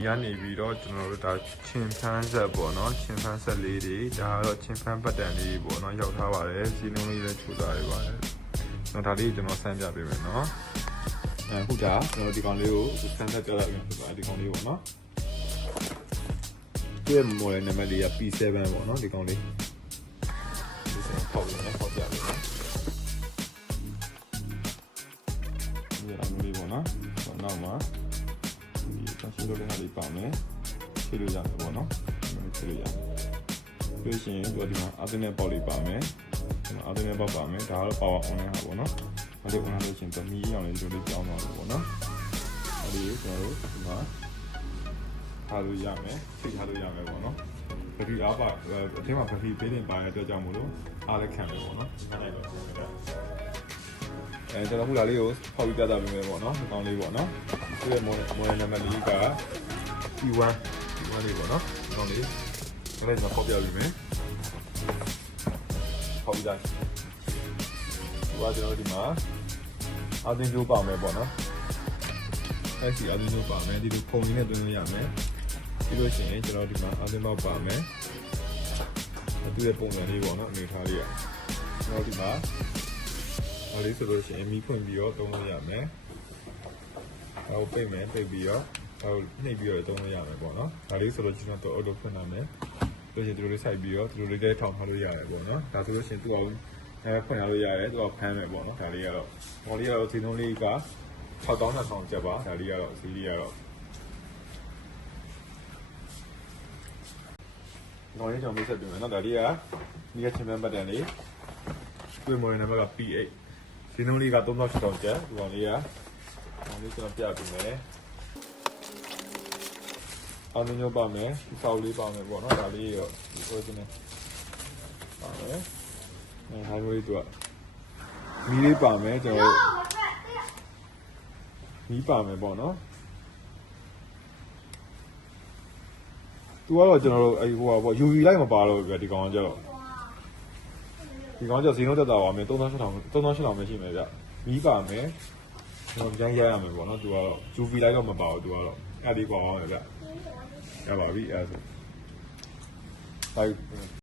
ဒီကနေပြီးတော့ကျွန်တော်တို့ဒါချင်းဖန်းဆက်ပေါ့နော်ချင်းဖန်းဆက်လေးတွေဒါကတော့ချင်းဖန်းပတ်တန်လေးပေါ့နော်ရောက်ထားပါတယ်စီးနှုံးလေးလည်းချုပ်ထားရပါတယ်ကျွန်တော်ဒါလေးကျွန်တော်ဆန်းပြပေးမယ်နော်အခုဒါကျွန်တော်ဒီကောင်လေးကိုဆန်းဆက်ပြလိုက်မယ်ဆိုတော့ဒီကောင်လေးပေါ့နော်ဒီမော်ဒယ်နံပါတ်လေးက P7 ပေါ့နော်ဒီကောင်လေးဒီစံပေါက်လေးနဲ့ပေါက်ပြပေးမယ်ဒီအမျိုးလေးပေါ့နော်နောက်မှာဒီပတ်စည်းလို့လည်းဟာလေးပါမယ်ဖြည့်လို့ရတယ်ပေါ့နော်ဖြည့်လို့ရတယ်ပြီးရှင်ဒီမှာအသင်းနဲ့ပေါက်လေးပါမယ်အသင်းနဲ့ပေါက်ပါမယ်ဒါကတော့ power on နဲ့ဟာပေါ့နော်အဲ့ဒီ on လို့ရှင်သမီးအောင်လေးဒီလိုကြောင်းသွားလို့ပေါ့နော်အဲ့ဒီကျွန်တော်တို့ဒီမှာထားလို့ရမယ်ဖြည့်ထားလို့ရမယ်ပေါ့နော်ဘက်ထရီအားပါအထက်မှာဘက်ထရီပေးတင်ပါတဲ့အတွက်ကြောင့်မို့လို့အားလည်းခံတယ်ပေါ့နော်ဒီမှာလိုက်တော့ကျွန်တော်ခုလာလေးကိုဖောက်ပြီးပြသပေးမယ်ပေါ့နော်ဒီကောင်လေးပေါ့နော်ဒီရဲ့မော်ဒယ်နံပါတ်လေးက P1 လေးပေါ့နော်ဒီကောင်လေးဒါလည်းကျွန်တော်ဖောက်ပြပေးမယ်ဖောက်ပြီးတိုင်းဒီကကျွန်တော်ဒီမှာအသင်းကျိုးပါမယ်ပေါ့နော်အဲ့ဒီအသင်းကျိုးပါမယ်ဒီလိုပုံရင်းနဲ့တွင်းလို့ရမယ်ပြီးလို့ရှိရင်ကျွန်တော်ဒီမှာအသင်းပေါက်ပါမယ်သူ့ရဲ့ပုံစံလေးပေါ့နော်အနေထားလေးอ่ะကျွန်တော်ဒီမှာအဲ့ဒီဆိုလို့ရှိရင်မီးဖွင့်ပြီးတော့သုံးလို့ရမယ်ဟိုပိတ်မယ်ပိတ်ပြီးတော့ဟိုနှိပ်ပြီးတော့သုံးလို့ရမယ်ပေါ့နော်ဒါလေးဆိုလို့ကျွန်တော်တို့ auto ဖွင့်နိုင်မယ်လို့ရှိရင်ဒီလိုလေးစိုက်ပြီးတော့ဒီလိုလေးလည်းထောင်ထားလို့ရတယ်ပေါ့နော်ဒါဆိုလို့ရှိရင်သူ့အောင်ဖွင့်ရလို့ရတယ်သူကဖမ်းမယ်ပေါ့နော်ဒါလေးကတော့ဟောလေးကတော့ဒီနှုံးလေးက6200ကျပ်ပါဒါလေးကတော့စီးလေးကတော့နော်ရေးကြောင်မိတ်ဆက်ပြင်မယ်နော်ဒါလေးကဒီကချင်းပန်းပတ်တန်လေးတွေ့မော်နံပါတ်က P8 ဒီနှုံးလေးက3800ကျပ်ဒီကောင်လေးကဒါလေးကျွန်တော်ပြပေးမယ်အမင်းတို့ပါမယ်ဒီဆောက်လေးပါမယ်ပေါ့နော်ဒါလေးရောဒီ original ပါမယ်ဒါမျိုးလေးသူကမီးလေးပါမယ်ကျွန်တော်မီးပါမယ်ပေါ့နော်သူကတော့ကျွန်တော်တို့ဟိုပါပေါ့ UV light မပါတော့ဘူးဗျဒီကောင်ကကျတော့ဒီကောင်ကျဈေးနှုန်းတက်တာပါမယ်3800ပဲရှိမယ်ဗျမီးပါမယ်ကျွန်တော်ပြန်ရရမယ်ပေါ့နော်သူကတော့ UV light တော့မပါဘူးသူကတော့အဲ့ဒီကွာအောင်ဗျရပါပြီအဲ့ဒါဆို